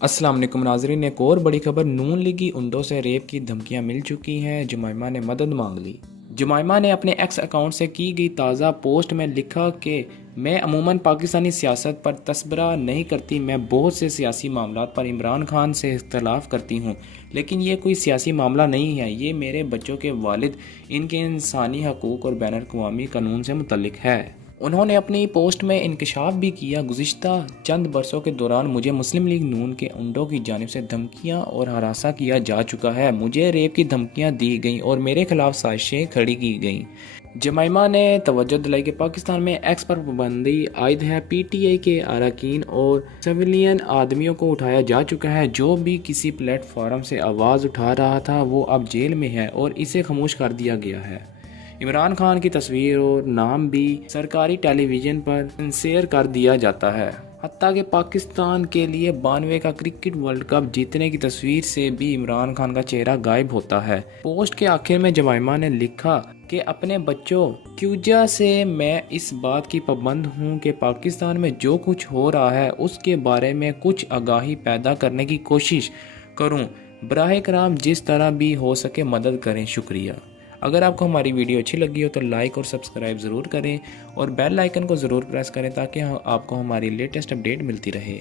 अस्सलाम वालेकुम नाज़रीन, एक और बड़ी खबर। नून लीगी उंडों से रेप की धमकियां मिल चुकी हैं। जुमैमा ने मदद मांग ली। जुमैमा ने अपने एक्स अकाउंट से की गई ताज़ा पोस्ट में लिखा कि मैं अमूमन पाकिस्तानी सियासत पर तस्बरा नहीं करती। मैं बहुत से सियासी मामलात पर इमरान खान से इख्तलाफ करती हूँ, लेकिन ये कोई सियासी मामला नहीं है। ये मेरे बच्चों के वालिद, इनके इंसानी हकूक़ और बैन अवी कानून से मुतल्लिक है। उन्होंने अपनी पोस्ट में इंकशाफ भी किया, गुज़िश्ता चंद बरसों के दौरान मुझे मुस्लिम लीग नून के उंडों की जानिब से धमकियां और हरासा किया जा चुका है। मुझे रेप की धमकियां दी गईं और मेरे खिलाफ साजिशें खड़ी की गईं। जमाइमा ने तवज्जो दिलाई कि पाकिस्तान में एक्स पर पाबंदी आयद है। पीटीआई के अरकान और सिविलियन आदमियों को उठाया जा चुका है। जो भी किसी प्लेटफॉर्म से आवाज़ उठा रहा था वो अब जेल में है और इसे खामोश कर दिया गया है। इमरान खान की तस्वीर और नाम भी सरकारी टेलीविज़न पर सेंसर कर दिया जाता है। हत्ता कि पाकिस्तान के लिए 92 का क्रिकेट वर्ल्ड कप जीतने की तस्वीर से भी इमरान खान का चेहरा गायब होता है। पोस्ट के आखिर में जमाइमा ने लिखा कि अपने बच्चों की वजह से मैं इस बात की पाबंद हूँ कि पाकिस्तान में जो कुछ हो रहा है उसके बारे में कुछ आगाही पैदा करने की कोशिश करूँ। बराह कराम जिस तरह भी हो सके मदद करें। शुक्रिया। अगर आपको हमारी वीडियो अच्छी लगी हो तो लाइक और सब्सक्राइब ज़रूर करें और बेल आइकन को ज़रूर प्रेस करें ताकि आपको हमारी लेटेस्ट अपडेट मिलती रहे।